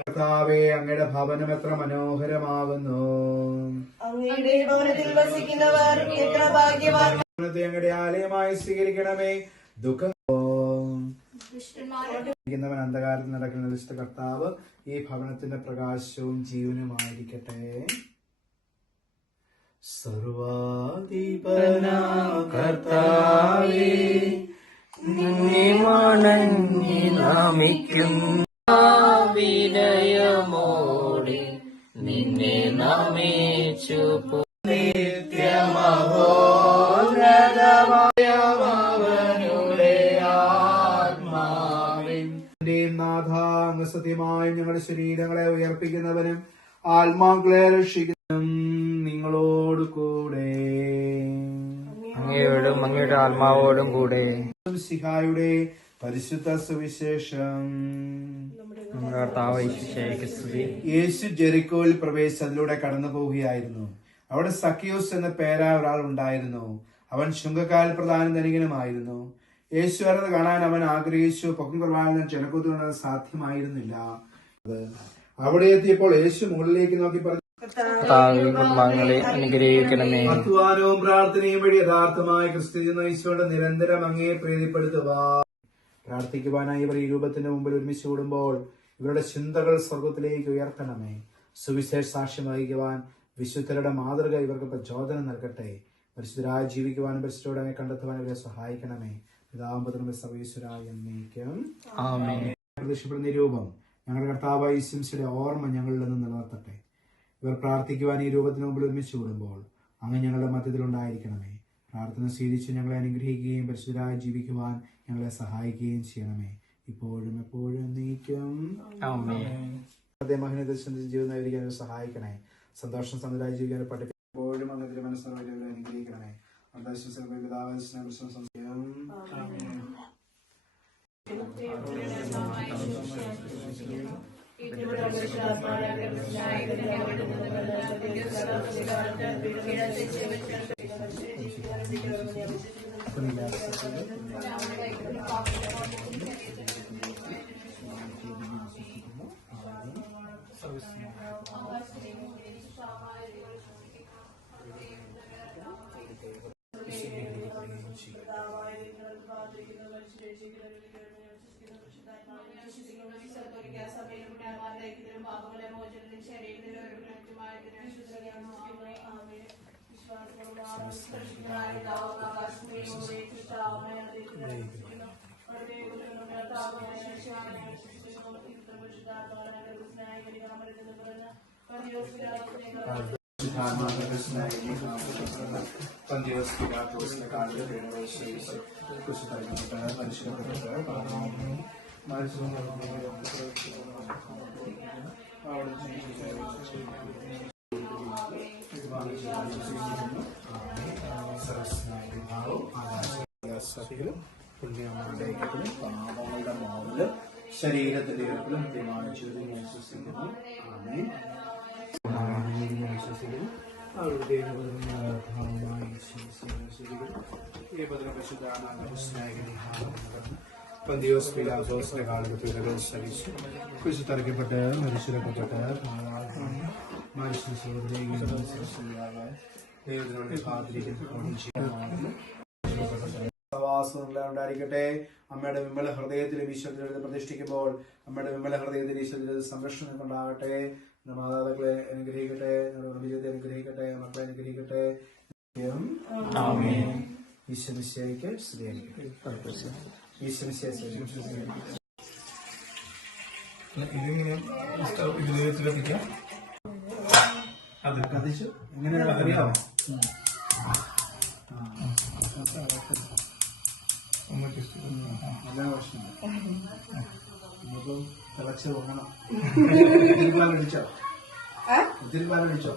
കർത്താവേ, അങ്ങയുടെ ഭവനം എത്ര മനോഹരമാകുന്നു. അങ്ങയുടെ ഭവനത്തിൽ വസിക്കുന്നവർ എത്ര ഭാഗ്യവാൻ. അങ്ങയുടെ ആലയമായി സ്വീകരിക്കണമേ. ദുഃഖം അന്ധകാരത്തിൽ നടക്കുന്ന വിശുദ്ധ കർത്താവ് ഈ ഭവനത്തിന്റെ പ്രകാശവും ജീവനുമായിരിക്കട്ടെ. സർവാധിപനാം കർത്താവേ, വിനയമോടെ നിന്നെ നമിച്ചു സത്യമായും ഞങ്ങളുടെ ശരീരങ്ങളെ ഉയർപ്പിക്കുന്നവനും ആത്മാക്കളെ രക്ഷിക്കുന്നതും നിങ്ങളോട് കൂടെ അങ്ങയോടും അങ്ങയുടെ ആത്മാവോടും കൂടെ. സിഹായുടെ പരിശുദ്ധ സുവിശേഷം. യേശു ജെറിക്കോയിൽ പ്രവേശിച്ച് അതിലൂടെ കടന്നു പോവുകയായിരുന്നു. അവിടെ സക്കിയോസ് എന്ന പേരായ ഒരാൾ ഉണ്ടായിരുന്നു. അവൻ ശുങ്കക്കാരിൽ പ്രധാന ധനികനുമായിരുന്നു. യേശു വരുന്നത് കാണാൻ അവൻ ആഗ്രഹിച്ചു. പൊക്കം കുറവായിരുന്ന ജനക്കൂത്ത് കാണാൻ സാധ്യമായിരുന്നില്ല. അവിടെ എത്തിയപ്പോൾ യേശു മുകളിലേക്ക് നോക്കി പറഞ്ഞു, അധ്വാനവും പ്രാർത്ഥനയും വഴി യഥാർത്ഥമായ ക്രിസ്തു നയിച്ചുകൊണ്ട് നിരന്തരം അങ്ങയെ പ്രീതിപ്പെടുത്തുക. പ്രാർത്ഥിക്കുവാനായി ഇവർ ഈ രൂപത്തിന് മുമ്പിൽ ഒരുമിച്ച് കൂടുമ്പോൾ ഇവരുടെ ചിന്തകൾ സ്വർഗത്തിലേക്ക് ഉയർത്തണമേ. സുവിശേഷ സാക്ഷ്യം വഹിക്കുവാൻ വിശുദ്ധരുടെ മാതൃക ഇവർക്ക് പ്രചോദനം നൽകട്ടെ. പരിശുദ്ധരായി ജീവിക്കുവാനും പരിശുദ്ധരോടെ കണ്ടെത്തുവാൻ ഇവരെ സഹായിക്കണമേ. പിതാമ്പുത്രനും സർവ്വേശ്വരായ എന്നേക്കും ആമേൻ. പ്രത്യക്ഷപ്പെടുന്ന രൂപം ഞങ്ങളുടെ കർത്താവായ യേശുവിന്റെ ഓർമ്മ ഞങ്ങളിൽ നിന്ന് നിലനിർത്തട്ടെ. ഇവർ പ്രാർത്ഥിക്കുവാൻ ഈ രൂപത്തിന് മുമ്പിൽ ഒരുമിച്ച് കൂടുമ്പോൾ അങ്ങ് ഞങ്ങളുടെ മധ്യത്തിൽ ഉണ്ടായിരിക്കണമേ. പ്രാർത്ഥന സ്വീകരിച്ച് ഞങ്ങളെ അനുഗ്രഹിക്കുകയും പരിശുദ്ധരായി ജീവിക്കുവാൻ ഞങ്ങളെ സഹായിക്കുകയും ചെയ്യണമേ. ഇപ്പോഴും എപ്പോഴും എന്നേക്കും ആമേൻ. മഹനീയത ജീവിതം നയിക്കാൻ സഹായിക്കണേ. സന്തോഷം സന്തരായി ജീവിക്കാൻ പഠിപ്പോഴും അങ്ങനത്തെ മനസ്സിലാക്കി അനുഗ്രഹിക്കണമേ. ശരീരത്തിന്റെ ഉയർപ്പിലും വിശ്വസിക്കുന്നു. ആമേൻ. പന്തിയോസ് പിലാത്തോസിന്റെ കാലത്ത് ഇരകൾ സഹിച്ചു കുരിശിത്തറയ്ക്കപ്പെട്ട് മരിച്ചിരക്കപ്പെട്ട് ഉണ്ടായിരിക്കട്ടെ. അമ്മയുടെ വിമല ഹൃദയത്തിൽ ഈശ്വരത്തിൽ പ്രതിഷ്ഠിക്കുമ്പോൾ അമ്മയുടെ വിമല ഹൃദയത്തിൽ ഈശ്വരത്തിൽ സംരക്ഷണം കൊണ്ടാകട്ടെ. മാതാപിതാക്കളെ അനുഗ്രഹിക്കട്ടെ, വിജയത്തെ അനുഗ്രഹിക്കട്ടെ, മക്കളെ അനുഗ്രഹിക്കട്ടെ. ഈശ്വരയ്ക്ക് സ്തുതിയായിരിക്കട്ടെ. കത്തിച്ചു എങ്ങനെ അറിയാമോ? നല്ല പ്രശ്നം നമുക്ക് തിളച്ച് പോകണം. ഒത്തിരി പാലടിച്ചോ?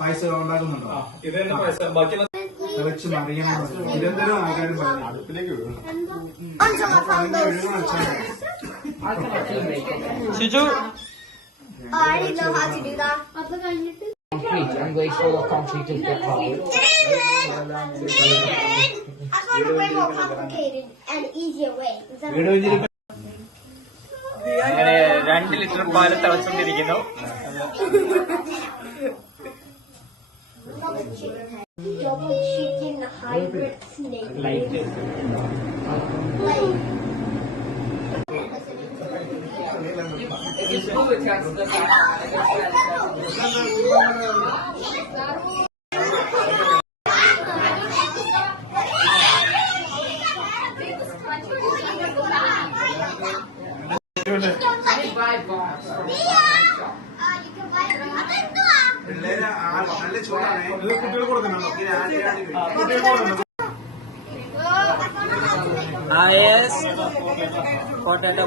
പായസം ഉണ്ടാക്കുന്നുണ്ടോ? തിളച്ച് മറിയണം. നിരന്തരം ആൾക്കാരും പറഞ്ഞു അടുപ്പിലേക്ക് വീഴും. Shiju Oh, I didn't know how to do that. concrete. I'm going full of concrete and get hot. I found a way more complicated and easier way. വീട് വെച്ചിരിക്കും. അങ്ങനെ 2 ലിറ്റർ പാല് തിളച്ചുകൊണ്ടിരിക്കുന്നു. Double chicken hybrid snake. Light പിള്ളേര് നല്ല ചൂടാണ്. ഇത് കുട്ടികൾ കൊടുക്കുന്നുണ്ടോ? ഇത് ആദ്യമായിട്ട് കഴിക്കും. പൊട്ടാറ്റോ